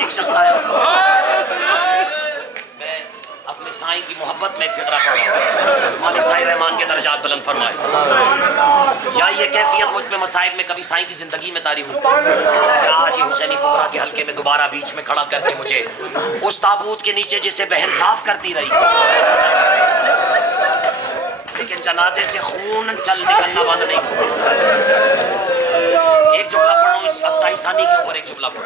से एक शख्स आया, मैं अपने साईं की मोहब्बत में फिक्रा पड़ रहा हूँ। मालिक साईं रहमान के दर्जात बुलंद फरमाए। या ये कैफियत मुझ में मसाइब में कभी साईं की जिंदगी में तारी हुई। आज ये हुसैनी फुकरा के हल्के में दोबारा बीच में खड़ा करके मुझे उस ताबूत के नीचे जिसे बहन साफ करती रही, लेकिन जनाजे से खून चल निकलना बंद नहीं हुआ। एक जुमला पढ़ रहा हूँ इस अस्थाई सानी के ऊपर, एक जुमला पढ़।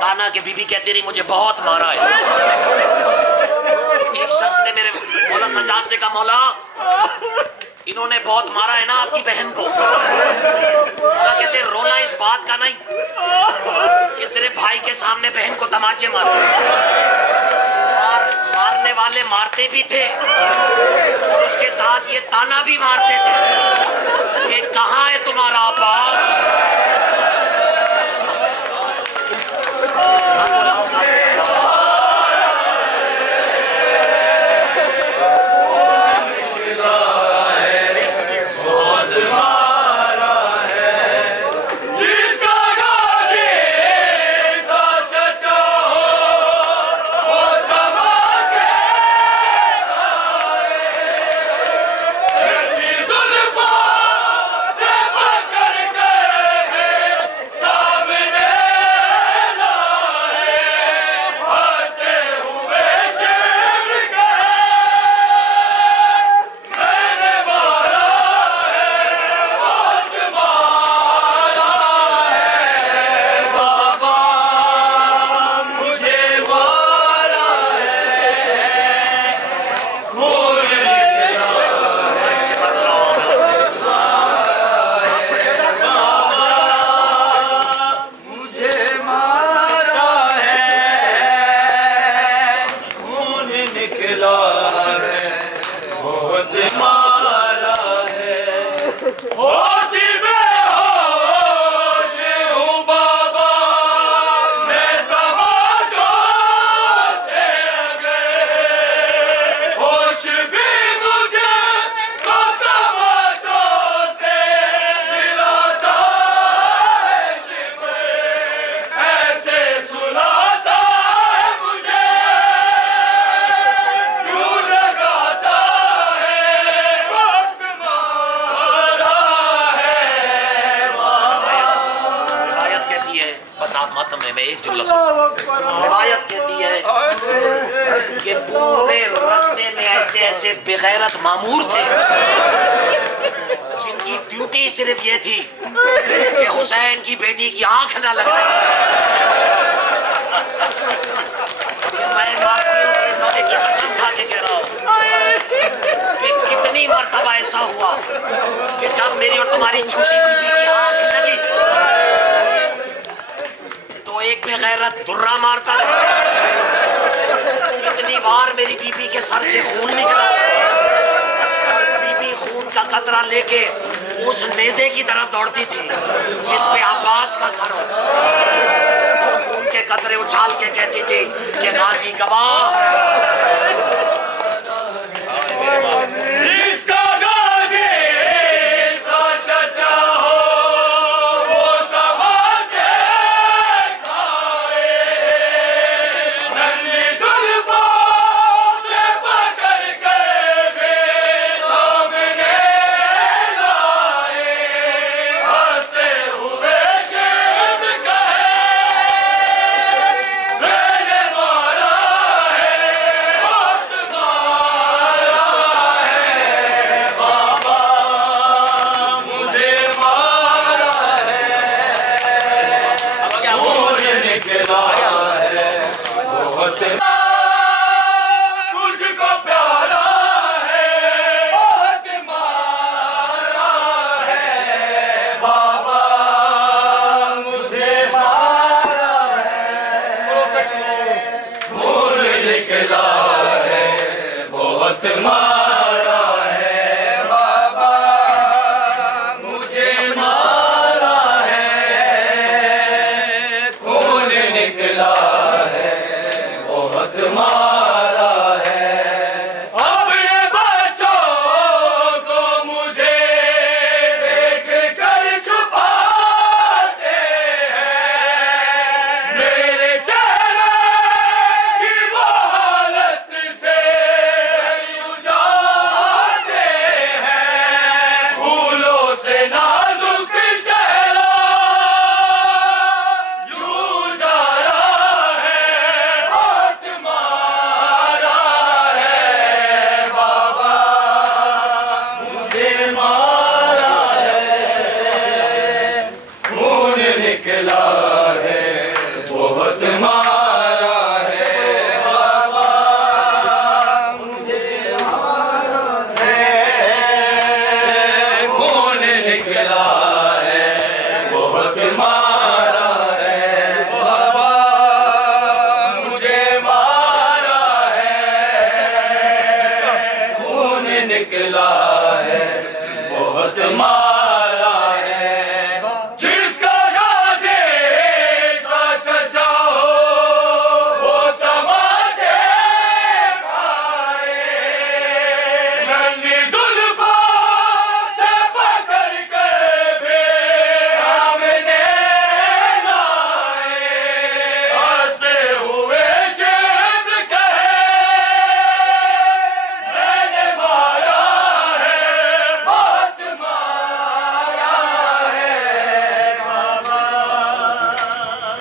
काना के बीबी कहती रही मुझे बहुत मारा है। एक शख्स ने मेरे मौला सजाद से कहा, मौला इन्होंने बहुत मारा है ना आपकी बहन को। मौला कहते रोना इस बात का नहीं कि सिर्फ भाई के सामने बहन को तमाचे मारे, मारने वाले मारते भी थे और उसके साथ ये ताना भी मारते थे कि कहाँ है तुम्हारा आवाज। मैं एक जुमला रिवायत कहती है कि पूरे रास्ते में ऐसे ऐसे बेगैरत मामूर थे जिनकी ड्यूटी सिर्फ ये थी कि हुसैन की बेटी की आंख ना लगे। मैं की कसम खा के कह रहा हूँ कि कितनी मर्तबा ऐसा हुआ कि जब मेरी और तुम्हारी छोटी बीबी की आंख लगी एक बेगैरत दुर्रा मारता था। कितनी बार मेरी बीबी के सर से खून निकला और बीबी खून का कतरा लेके उस नेज़े की तरफ दौड़ती थी जिस पे अब्बास का सर हो। खून के कतरे उछाल के कहती थी कि गाजी गवाह तुझको प्यारा है बहुत मारा है बाबा मुझे मारा है खून निकला है बहुत मारा